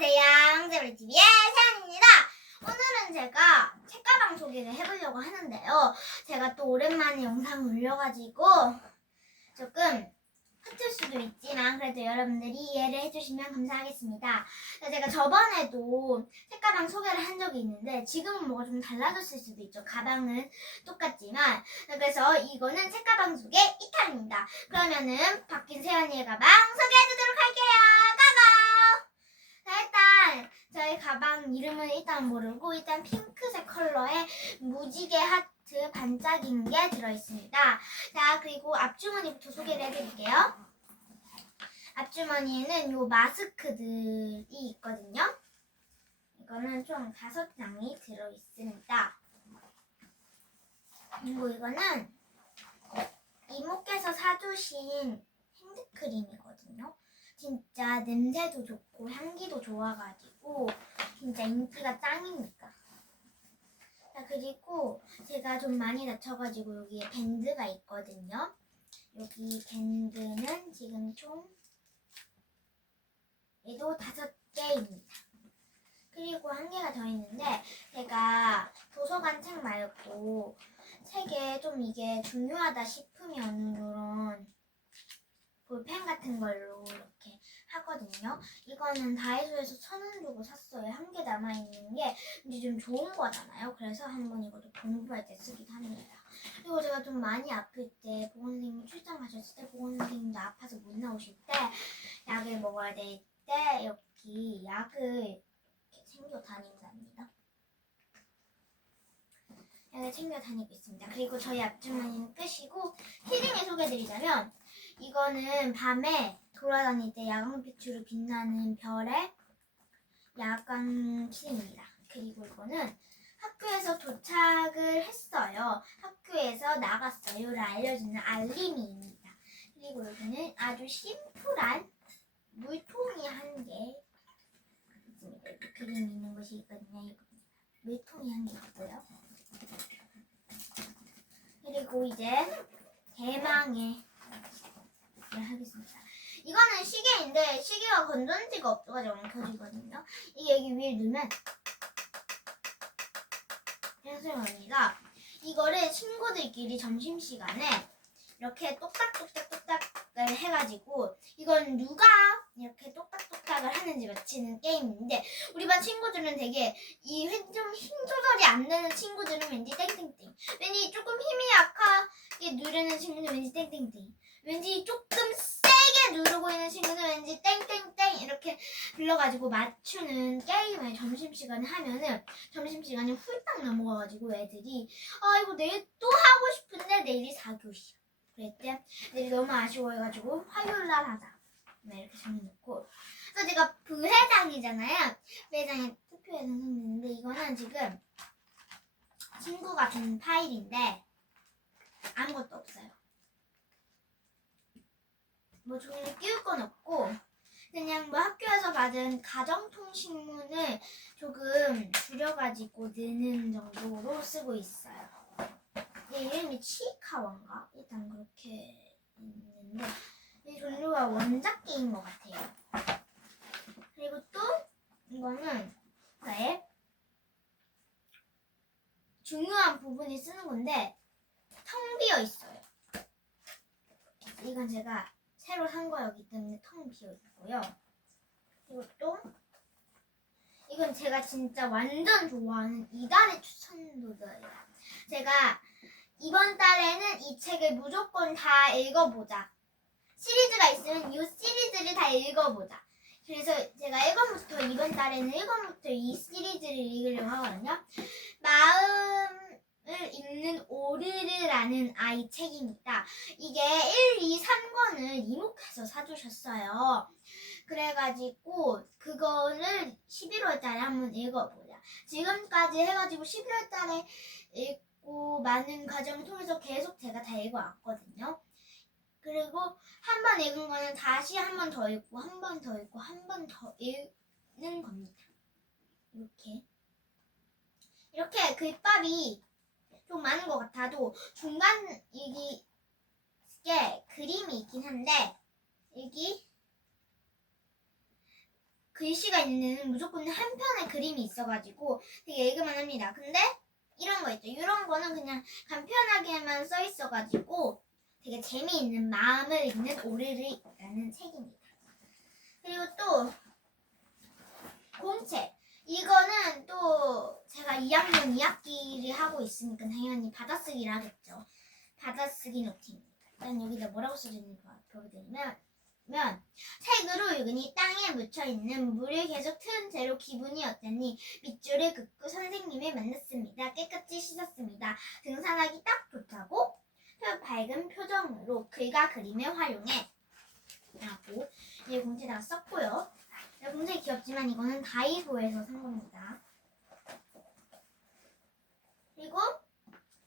안녕하세요. 홍재블TV의 세연입니다. 오늘은 제가 책가방 소개를 해보려고 하는데요. 제가 또 오랜만에 영상을 올려가지고 조금 흩을 수도 있지만 그래도 여러분들이 이해를 해주시면 감사하겠습니다. 제가 저번에도 책가방 소개를 한 적이 있는데 지금은 뭐가 좀 달라졌을 수도 있죠. 가방은 똑같지만 그래서 이거는 책가방 소개 2탄입니다. 그러면은 바뀐 세연이의 가방 소개해주도록 할게요. 저희 가방 이름은 일단 모르고 일단 핑크색 컬러의 무지개 하트 반짝이는 게 들어있습니다. 자 그리고 앞주머니부터 소개를 해드릴게요. 앞주머니에는 요 마스크들이 있거든요. 이거는 총 다섯 장이 들어있습니다. 그리고 이거는 이모께서 사주신 핸드크림이거든요. 진짜 냄새도 좋고 향기도 좋아가지고 진짜 인기가 짱입니다. 자 그리고 제가 좀 많이 다쳐가지고 여기에 밴드가 있거든요. 여기 밴드는 지금 총 얘도 다섯 개입니다. 그리고 한 개가 더 있는데 제가 도서관 책 말고 책에 좀 이게 중요하다 싶으면 이런 볼펜 같은 걸로 이렇게 하거든요. 이거는 다이소에서 천 원 주고 샀어요. 한 개 남아 있는 게 이제 좀 좋은 거잖아요. 그래서 한번 이것도 공부할 때 쓰기도 합니다. 그리고 제가 좀 많이 아플 때 보건 선생님 출장 가셨을 때 보건 선생님도 아파서 못 나오실 때 약을 먹어야 될 때 여기 약을 이렇게 챙겨 다닌답니다. 약을 챙겨 다니고 있습니다. 그리고 저희 앞주머니는 끝이고 키링을 소개해드리자면 이거는 밤에 돌아다닐 때 야광빛으로 빛나는 별의 야광 키링입니다. 그리고 이거는 학교에서 도착을 했어요. 학교에서 나갔어요를 알려주는 알림이입니다. 그리고 여기는 아주 심플한 물통이 한 개 있습니다. 이렇게 그림이 있는 곳이 있거든요. 물통이 한 개 있고요. 그리고 이제 대망의 을 하겠습니다. 이거는 시계인데 시계가 건전지가 없어가지고 엉켜지거든요. 이게 여기 위에 누면 현수입니다. 이거를 친구들끼리 점심시간에 이렇게 똑딱똑딱똑딱을 해가지고 이건 누가 이렇게 똑딱똑딱을 하는지 맞히는 게임인데 우리 반 친구들은 되게 이 좀 힘 조절이 안 되는 친구들은 왠지 땡땡땡 왠지 조금 힘이 약하게 누르는 친구는 왠지 땡땡땡 왠지 조금 누르고 있는 친구는 왠지 땡땡땡 이렇게 불러가지고 맞추는 게임을 점심시간에 하면은 점심시간이 훌딱 넘어가가지고 애들이 아 이거 내일 또 하고 싶은데 내일이 4교시야. 그랬대. 내일이 너무 아쉬워해가지고 화요일날 하자. 네, 이렇게 정해놓고. 그래서 제가 부회장이잖아요. 부회장에 투표해서 했는데 이거는 지금 친구가 준 파일인데 아무것도 없어요 뭐 종이를 끼울 건 없고 그냥 뭐 학교에서 받은 가정통신문을 조금 줄여가지고 넣는 정도로 쓰고 있어요. 얘 이름이 치카와인가? 일단 그렇게 있는데 이 종류가 원작기인 것 같아요. 그리고 또 이거는 저의 중요한 부분이 쓰는 건데 텅 비어 있어요. 이건 제가 새로 산 거였기 때문에 텅 비어 있고요. 또 이건 제가 진짜 완전 좋아하는 이달의 추천도서예요. 제가 이번 달에는 이 책을 무조건 다 읽어보자. 시리즈가 있으면 이 시리즈를 다 읽어보자. 그래서 제가 1권부터 이번 달에는 1권부터 이 시리즈를 읽으려고 하거든요. 마음을 읽는 오르르라는 아이 책입니다. 이게 1, 2, 3권을 이모께서 사주셨어요. 그래가지고 그거를 11월 달에 한번 읽어보자. 지금까지 해가지고 11월 달에 읽고 많은 과정을 통해서 계속 제가 다 읽어왔거든요. 그리고 한 번 읽은 거는 다시 한 번 더 읽고 한 번 더 읽고 한 번 더 읽는 겁니다. 이렇게 이렇게 글밥이 좀 많은 것 같아도 중간 이게 그림이 있긴 한데 여기 글씨가 있는 무조건 한 편의 그림이 있어가지고 되게 읽을만 합니다. 근데 이런 거 있죠. 이런 거는 그냥 간편하게만 써 있어가지고 되게 재미있는 마음을 읽는 오르르라는 책입니다. 그리고 또 공책. 이거는 또 2학년 2학기를 하고 있으니까 당연히 받아쓰기를 하겠죠. 받아쓰기 노트입니다. 일단 여기다 뭐라고 써있는지 보여드리면 면 책으로 유근이 땅에 묻혀 있는 물을 계속 트은 채로 기분이 어땠니? 밑줄을 긋고 선생님을 만났습니다. 깨끗이 씻었습니다. 등산하기 딱 좋다고 표 밝은 표정으로 글과 그림을 활용해 라고 이 공지다가 썼고요. 이 공지 귀엽지만 이거는 다이소에서 산 겁니다. 그리고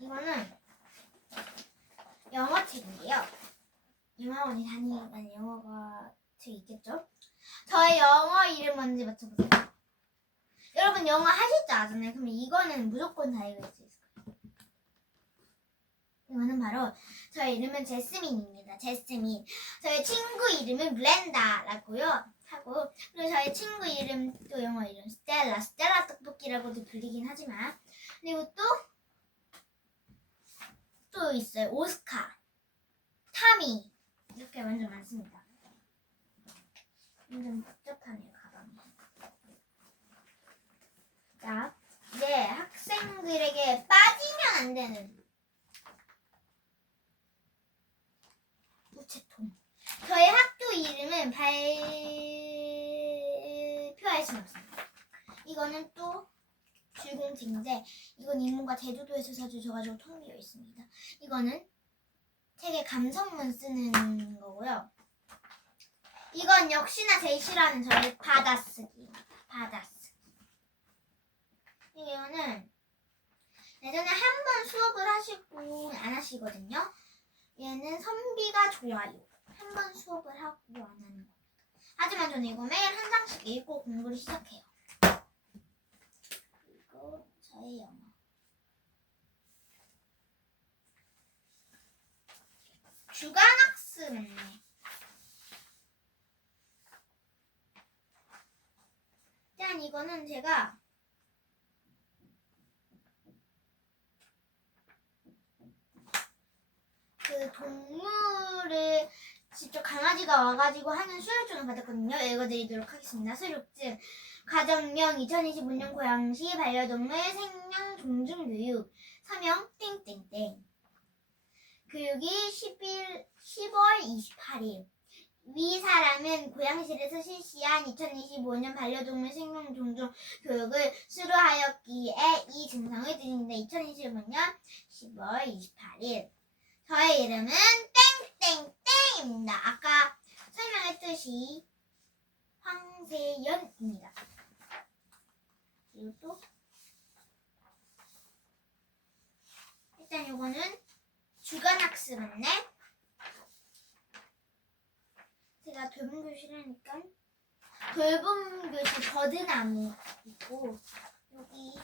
이거는 영어 책인데요. 영화원이 다니는 영어가 책 있겠죠? 저의 영어 이름 뭔지 맞춰보세요. 여러분 영어 하실 줄 아잖아요. 그럼 이거는 무조건 다 읽을 수 있을 거예요. 이거는 바로 저의 이름은 제스민입니다. 제스민. 저의 친구 이름은 블렌다라고요. 하고 그리고 저의 친구 이름 또 영어 이름 스텔라. 스텔라 떡볶이라고도 불리긴 하지만 그리고 또 또 있어요. 오스카, 타미 이렇게 완전 많습니다. 완전 복잡하네요 가방이. 자, 이제 학생들에게 빠지면 안 되는 우체통. 저희 학교 이름은 발표할 순 없습니다. 이거는 또 줄공책인데 이건 이모가 제주도에서 사주셔가지고 통비어 있습니다. 이거는 책에 감성문 쓰는 거고요. 이건 역시나 싫어하는 저의 받아쓰기입니다. 받아쓰기. 이거는 예전에 한 번 수업을 하시고 안 하시거든요. 얘는 선비가 좋아요. 한 번 수업을 하고 안 하는 겁니다. 하지만 저는 이거 매일 한 장씩 읽고 공부를 시작해요. 저의 영어. 주간학습 안내. 일단 이거는 제가 그 동물을 직접 강아지가 와가지고 하는 수료증을 받았거든요. 읽어드리도록 하겠습니다. 수료증. 가정명 2025년 고양시 반려동물 생명 존중 교육 서명 땡땡땡 교육이 11, 10월 28일 위 사람은 고양시에서 실시한 2025년 반려동물 생명 존중 교육을 수료하였기에 이 증상을 드립니다. 2025년 10월 28일 저의 이름은 땡땡땡입니다. 아까 설명했듯이 황세연입니다. 또 일단 요거는 주간학습 안내 제가 돌봄 교실하니까. 돌봄 교실 버드나무 있고 여기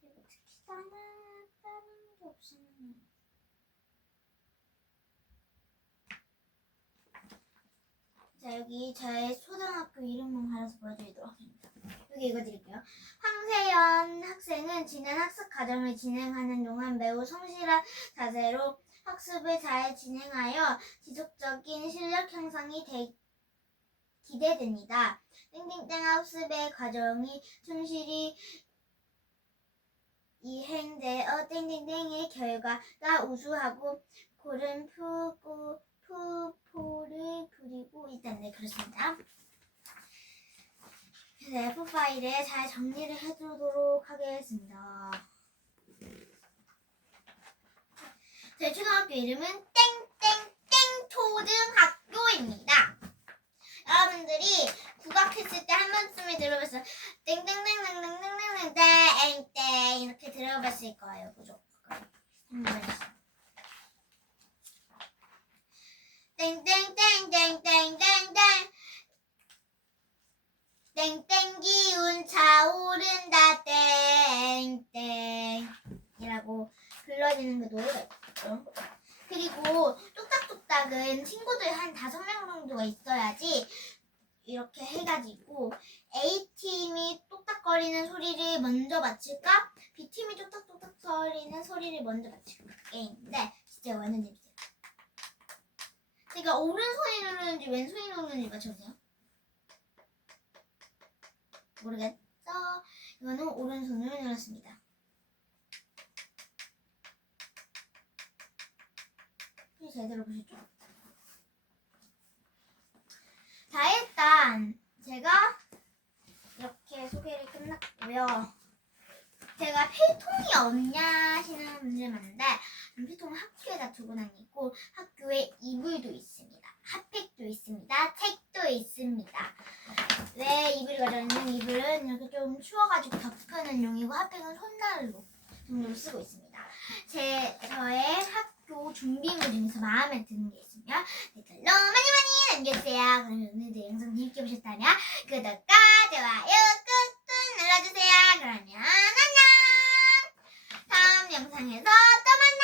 그리고 특히나 다른 게 없으면 자 여기 저의 초등학교 이름만 갈아서 보여드리도록 하겠습니다. 여기 읽어드릴게요. 황세연 학생은 지난 학습 과정을 진행하는 동안 매우 성실한 자세로 학습을 잘 진행하여 지속적인 실력 향상이 되- 기대됩니다. 땡땡땡 학습의 과정이 충실히 이행되어 땡땡땡의 결과가 우수하고 고른 푸고 푸포를 부리고 일단 네 그렇습니다. 그래서 F 파일에 잘 정리를 해두도록 하겠습니다. 제 초등학교 이름은 땡땡땡 초등학교입니다. 여러분들이 국악했을 때 한 번쯤에 들어봤어요. 땡땡땡땡땡땡땡땡 땡땡 이렇게 들어봤을 거예요. 번씩. 땡땡땡땡땡땡땡 땡땡 기운 차오른다 땡땡 이라고 불러지는 그 노래가 있죠. 그리고 뚝딱뚝딱은 친구들 한 다섯 명 정도가 있어야지 이렇게 해가지고 A팀이 똑딱거리는 소리를 먼저 맞힐까? B팀이 똑딱똑딱 거리는 소리를 먼저 맞힐까? 게임인데 진짜 완전 재밌어요. 제가 오른손이 누르는지 왼손이 누르는지 맞춰보세요. 모르겠죠? 이거는 오른손을 눌렀습니다. 제대로 보셨죠? 자, 일단 제가 이렇게 소개를 끝났고요. 제가 필통이 없냐 하시는 분들 많은데 필통은 학교에다 두고 다니고 학교에 이불도 있습니다. 핫팩도 있습니다. 책도 있습니다. 왜 이불 가려는 이불은 이렇게 좀 추워가지고 덮는 용이고 핫팩은 손난로 등으로 쓰고 있습니다. 제 저의 학교 준비물 중에서 마음에 드는 게 있으면 댓글로 많이 많이 남겨주세요. 그럼 오늘도 영상 재밌게 보셨다면 구독과 좋아요 꾹꾹 눌러주세요. 그러면 안녕. 다음 영상에서 또 만나요.